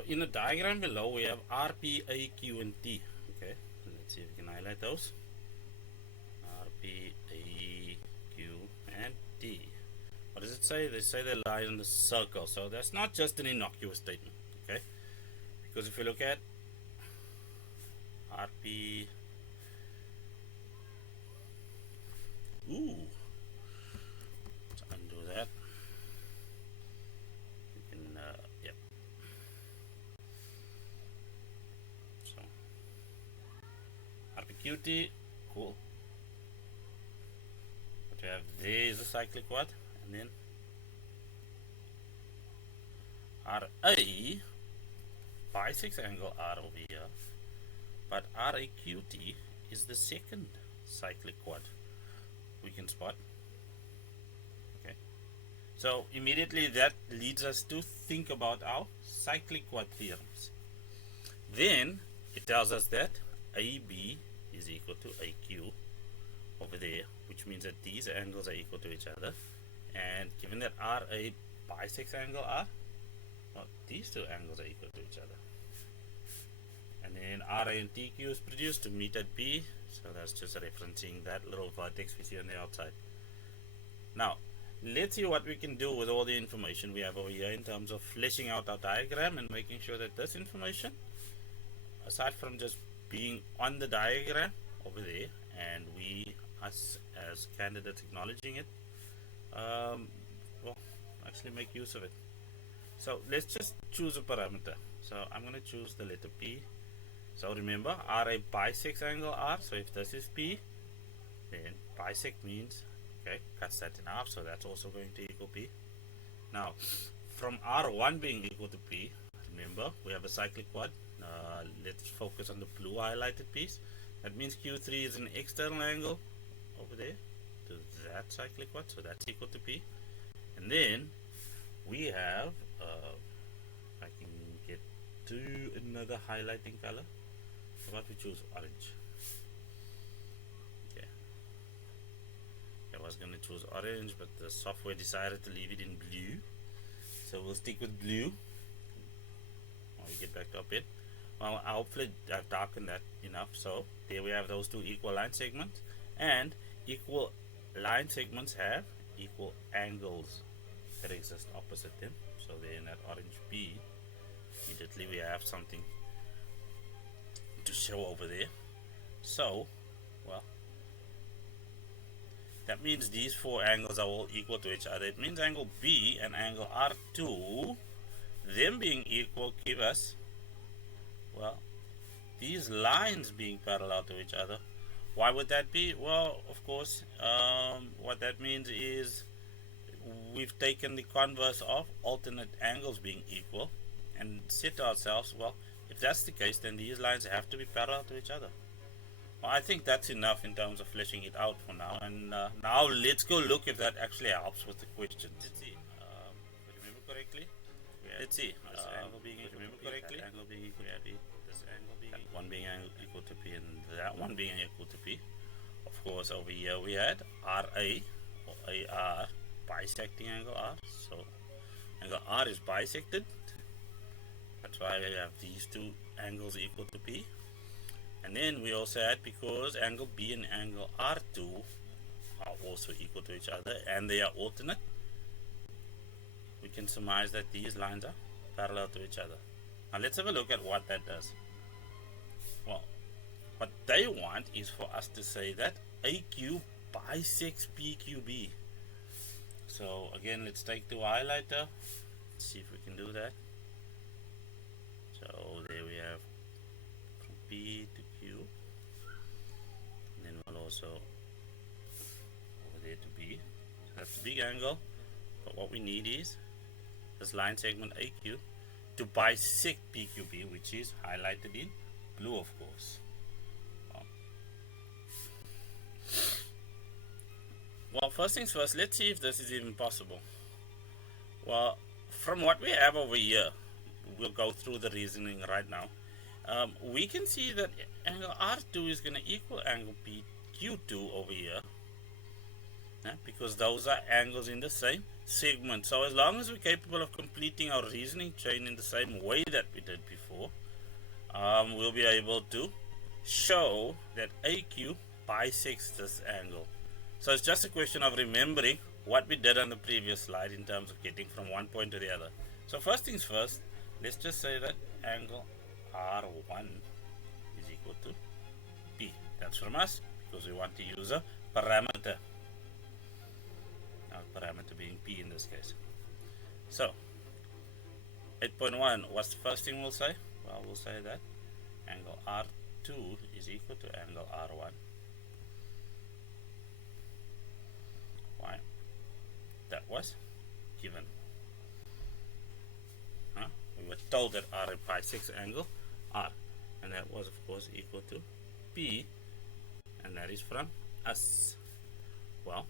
So in the diagram below, we have R, P, A, Q, and T. Okay, let's see if we can highlight those. R, P, A, Q, and T. What does it say? They say they lie in the circle. So that's not just an innocuous statement. Okay, because if you look at R, P, let's undo that. You can, yep. So RPQT, cool. What we have there is a cyclic quad, and then RA bisects angle R over here, but RAQT is the second cyclic quad we can spot. Okay, so immediately that leads us to think about our cyclic quad theorems. Then it tells us that AB is equal to AQ over there, which means that these angles are equal to each other, and given that RA bisects angle R, well, these two angles are equal to each other. And then RA and TQ is produced to meet at B, so that's just referencing that little vertex we see on the outside. Now, let's see what we can do with all the information we have over here in terms of fleshing out our diagram and making sure that this information, aside from just being on the diagram over there, and us as candidates acknowledging it, well, actually make use of it. So let's just choose a parameter. So I'm going to choose the letter P. So remember, RA bisects angle R. So if this is P, then bisect means, okay, cuts that in half. So that's also going to equal P. Now, from R1 being equal to P, remember, we have a cyclic quad. Let's focus on the blue highlighted piece. That means Q3 is an external angle over there to that cyclic quad. So that's equal to P. And then we have, I can get to another highlighting color. How about we choose orange? Okay. I was going to choose orange, but the software decided to leave it in blue. So we'll stick with blue. When we get back to our bit. Well, hopefully I've darkened that enough. So there we have those two equal line segments. And equal line segments have equal angles that exist opposite them. So there in that orange B, immediately we have something to show over there. So, well, that means these four angles are all equal to each other. It means angle B and angle R2, them being equal, give us, well, these lines being parallel to each other. Why would that be? Well, of course, what that means is we've taken the converse of alternate angles being equal and said to ourselves, well, if that's the case, then these lines have to be parallel to each other. Well, I think that's enough in terms of fleshing it out for now. And now let's go look if that actually helps with the question. Let's see. If I remember correctly. Let's see. This angle being equal to P, that angle being equal to P, this angle being that one being equal to P, and that one being equal to P. Of course, over here we had RA or AR bisecting angle R. So angle R is bisected. That's why we have these two angles equal to P. And then we also had, because angle B and angle R2 are also equal to each other and they are alternate, we can surmise that these lines are parallel to each other. Now let's have a look at what that does. Well, what they want is for us to say that AQ bisects PQB. So again, let's take the highlighter, let's see if we can do that. So there we have from P to Q, and then we'll also over there to B. So that's the big angle, but what we need is this line segment AQ to bisect PQB, which is highlighted in blue, of course. Well, first things first, let's see if this is even possible. Well, from what we have over here, we'll go through the reasoning right now. We can see that angle R2 is going to equal angle PQ2 over here. because those are angles in the same segment. So as long as we're capable of completing our reasoning chain in the same way that we did before, we'll be able to show that AQ bisects this angle. So it's just a question of remembering what we did on the previous slide in terms of getting from one point to the other. So first things first, let's just say that angle R1 is equal to P. That's from us because we want to use a parameter. Our parameter being P in this case. So 8.1, what's the first thing we'll say? Well, we'll say that angle R2 is equal to angle R1. Why? That was given. We were told that R bisects angle R, and that was of course equal to P, and that is from us. Well,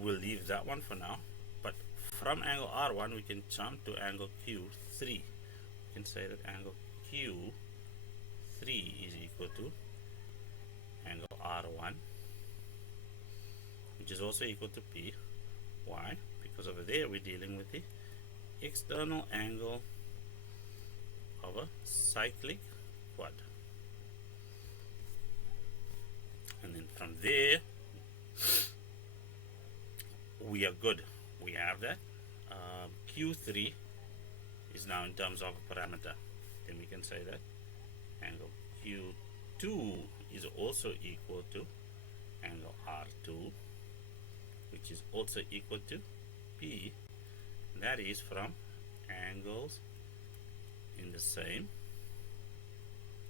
we'll leave that one for now, but from angle R1 we can jump to angle Q3. We can say that angle Q3 is equal to angle R1, which is also equal to P. Why? Because over there we're dealing with the external angle of a cyclic quad. And then from there we are good. We have that. Q3 is now in terms of a parameter. Then we can say that angle Q2 is also equal to angle R2, which is also equal to P. That is from angles in the same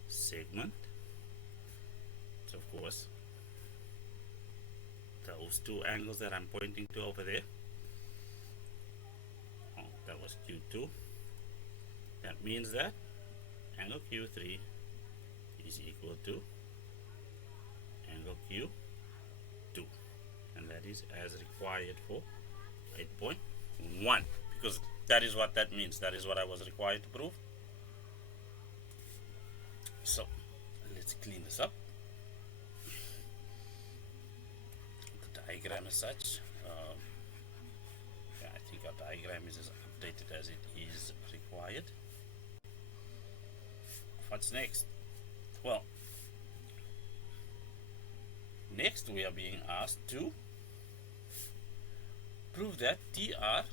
segment. So of course those two angles that I'm pointing to over there, that was Q2. That means that angle Q3 is equal to angle Q2, and that is as required for 8.1, because that is what that means. That is what I was required to prove. So let's clean this up. The diagram as such, I think our diagram is as updated as it is required. What's next? Well, next we are being asked to prove that TR,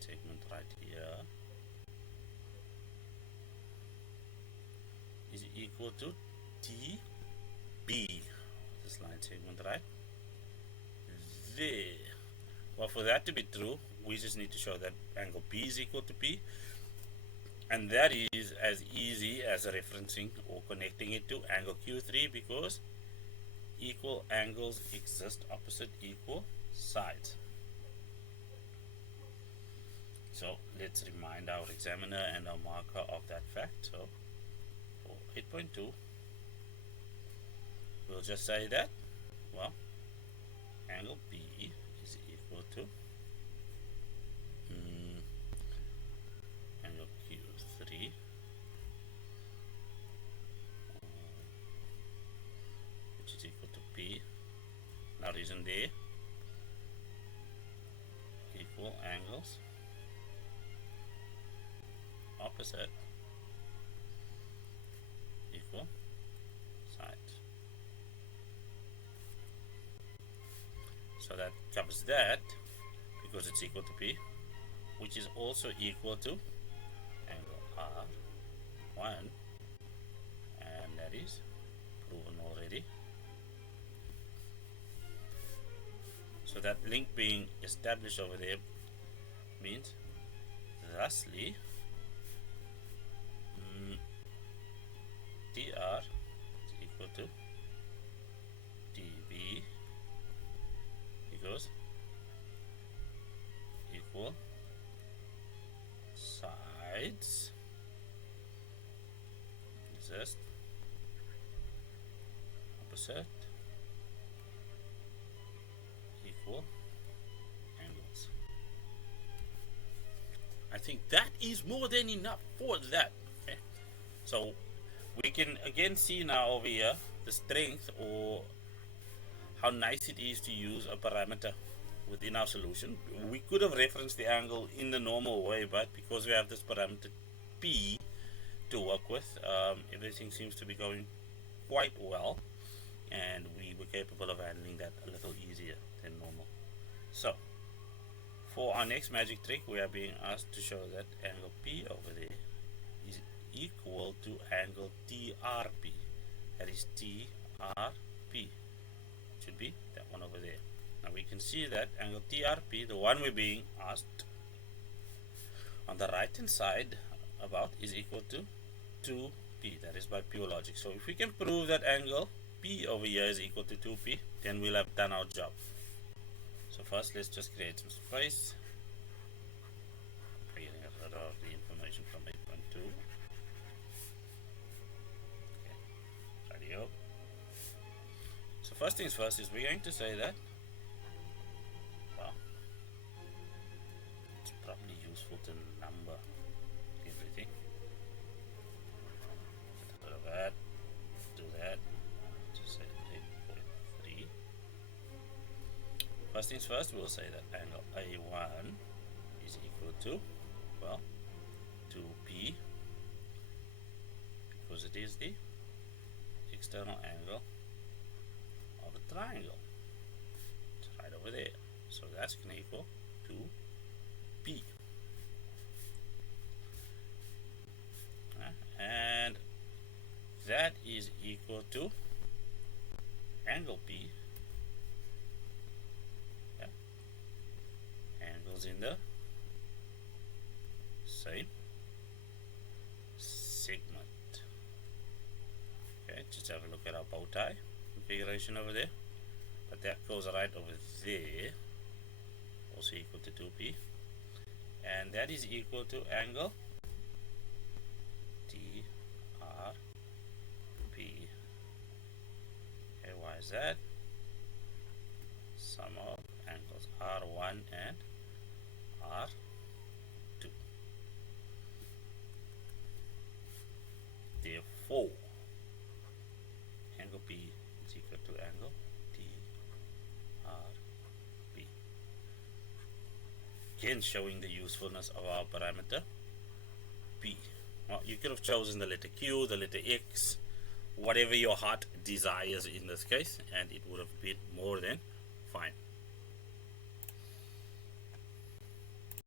segment right here, is equal to TB. This line segment right there. Well, for that to be true, we just need to show that angle B is equal to P, and that is as easy as referencing or connecting it to angle Q3, because equal angles exist opposite equal sides. So let's remind our examiner and our marker of that fact. So for 8.2, we'll just say that, well, angle B is equal to angle Q3 which is equal to P. Now reason there, equal angles opposite equal sides. So that covers that, because it's equal to P, which is also equal to angle R1, and that is proven already. So that link being established over there means thusly TR is equal to TB, because equal sides exist opposite equal angles. I think that is more than enough for that. Okay, so we can again see now over here the strength or how nice it is to use a parameter within our solution. We could have referenced the angle in the normal way, but because we have this parameter P to work with, everything seems to be going quite well, and we were capable of handling that a little easier than normal. So for our next magic trick, we are being asked to show that angle P over there is equal to angle TRP. That is TRP. Should be that one over there. Now we can see that angle TRP, the one we're being asked on the right hand side about, is equal to 2P. That is by pure logic. So if we can prove that angle P over here is equal to 2P, then we'll have done our job. So first let's just create some space. Getting rid of the information from 8.2. Okay. Radio. So first things first is we're going to say that, well, it's probably useful to number everything. Get rid of that. Do that. Just say 8.3. First things first, we'll say that angle A1 is equal to, well, 2P, because it is the external angle of a triangle. It's right over there. So that's going to equal 2P. And that is equal to angle P. Angles in the same segment. Okay, just have a look at our bow tie configuration over there. But that goes right over there, also equal to 2P. And that is equal to angle TRP. Okay, why is that? Sum of angles R1 and R2. Therefore, angle P is equal to angle TRP. Again, showing the usefulness of our parameter P. Well, you could have chosen the letter Q, the letter X, whatever your heart desires in this case, and it would have been more than